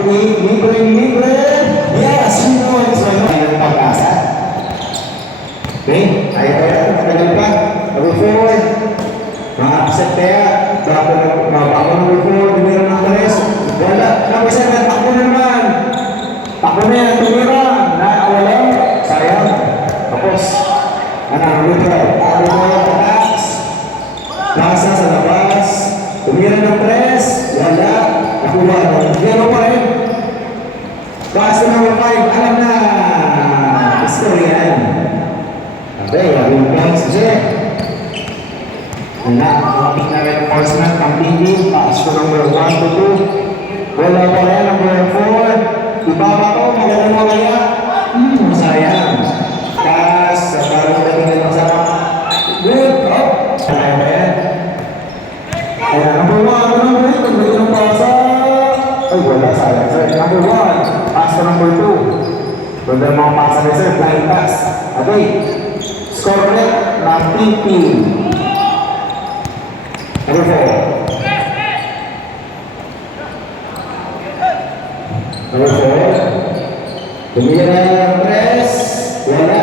Number 8, libre. Yes, you know it's right now. Ang pag-asa. Okay? Ayaw. Matagal pa. Number 4. Mga upset kaya. Bako number 4. Tumira ng 3. Wala. Number 7. Takbo na naman. Takbo na yan. Tumira. Wala. Sayang. Tapos. Number 12. Attacks. Nasa sa labas. Tumira ng 3. Wala. Nakuha. Zero pa rin. Basta number 5. Alam na. History yan. Okay. Yung points. Nakapit na reinforcement ng TV. Pass ko number 1 to 2. Wala pa rin. Number 4. Iba pa to. Magaling mo kaya. Sayang. Pass. Parang natingin lang sa good. Sayang ba yan? Ayan. Number 1. Number 8. Nagbalik ng pausa. Ay, wala. Sayang. Number 1. Pass to number 2. Doon na mga pass na sir. Blind pass. Okay. Score ulit ng PP. Number 4. Number 4. Tumira ng press. Wala.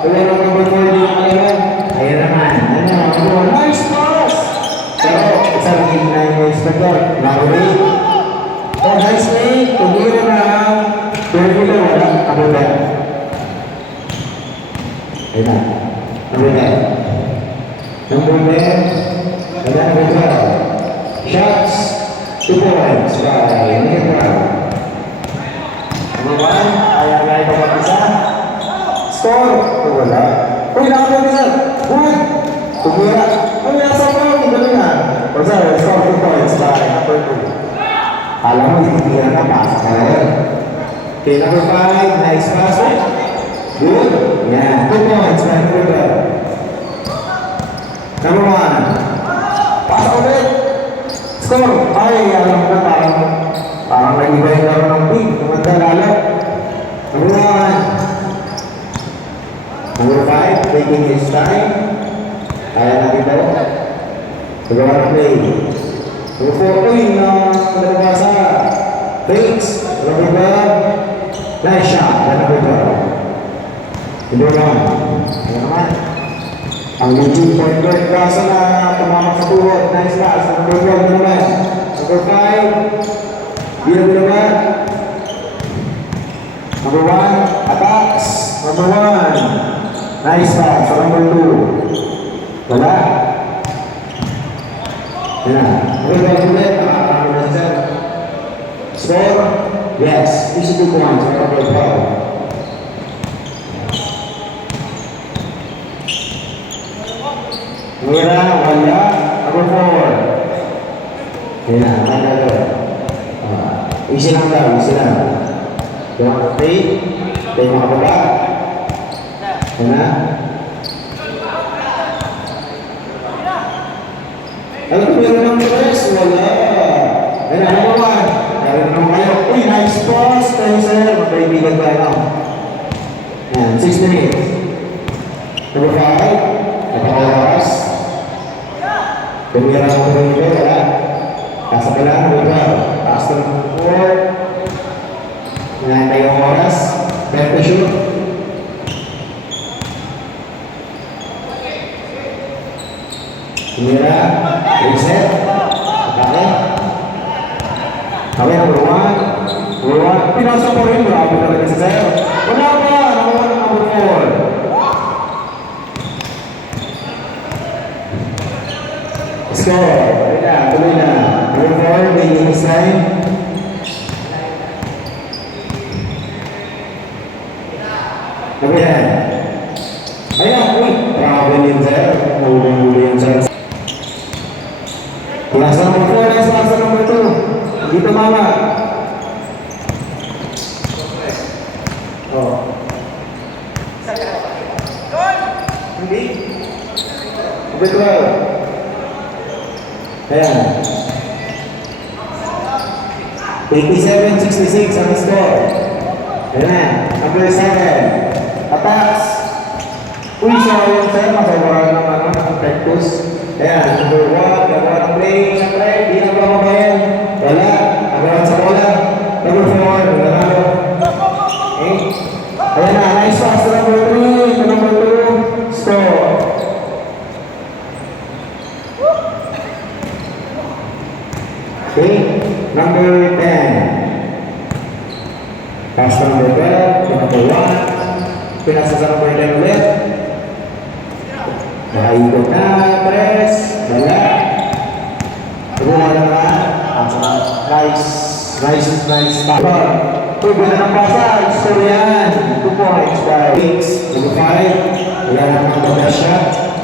Wala ng number 4 din ang kalaman. Ayan naman. Ano? Nice pass! Pero, isang game na yung inspector. Number 8. Oh, nice play. Tumira ng 30 na wala. Number 10. Ayan na. Number 10. Number 10. And then number 12. Shots. 2 points by Negro. Number 1. Ayan na ito mag-isa. Score. Wala. Uy, nakapag-isa. Good. Tumira. Uy, nasa pa. Tingnan na. What's that? Score 2 points by number 2. Alam mo, hindi na pass. Okay, number 5. Nice pass. Good. Yeah. 2 points by number 12. Number 1. Pass ulit. Score. Ay, alam ko parang nag-iba yung laro ng big. Kumanda lalo. Number 1. Number 5. Taking his time. Kaya natin daw. Pagawa ng play. Number 4. Uy, nabasa. Fakes. Number 12. Nice shot. Number 12. Number 1. Ano naman? Ang legit point guard kaso na tumama sa tuhod. Nice pass. Number 12 naman. Number 5. Bila ba? Number 1. Attacks. Number 1. Nice pass. So number 2. Wala. Yan na. Number 12 ulit. Nakakaramin na siya. Score. Yes. Easy 2 points. Number 12. Mira, wala. Number 4. Yan na, tanda doon. Easy lang daw, easy lang. Yung play, play mga baba. Yan na. Alam ko, meron ng press, wala. Yan na, number 1. Meron naman kayo. Uy, nice pass. Tayo sir, magkaibigan tayo lang. Yan, 6 minutes. Number 5. Napakawaras. Tumira ng turun ito, wala. Kasa ka lang, wala. Taas na ng 4. Nangantay yung oras. Time to shoot. Tumira. Reset. Atake. Kami, number 1. Number 1. Pinasa po rin. Grabe talaga sa sa'yo. Wala pa. Number 4. Score. Wala, tuloy na. Number 4, making his time. Number 10. Ayan, uy. Travel yun, sir. Nahuli yun, sir. Class number 4, next class number 2. Dito, mama. Oh. Hindi. Number 12. Ayan. 87-66 ang score. Ayan. Number 7. Attacks. Uy, sorry yun sir. Masawaran naman ang Pectus. Ayan. Number 1. Nagawa ng play. Siyempre, di na ba mabayan? Wala. Nagawa sa bola. Number Okay, number 10. Pass to number 12, to number 1. Pinasa sa number 10 ulit. Nakaikot na, press, wala. Tubuhan na naman. Nice. Tapos, tubo na ng pasag. Score yan. 2 points by Wings. Number 5. Wala na naman the best shot.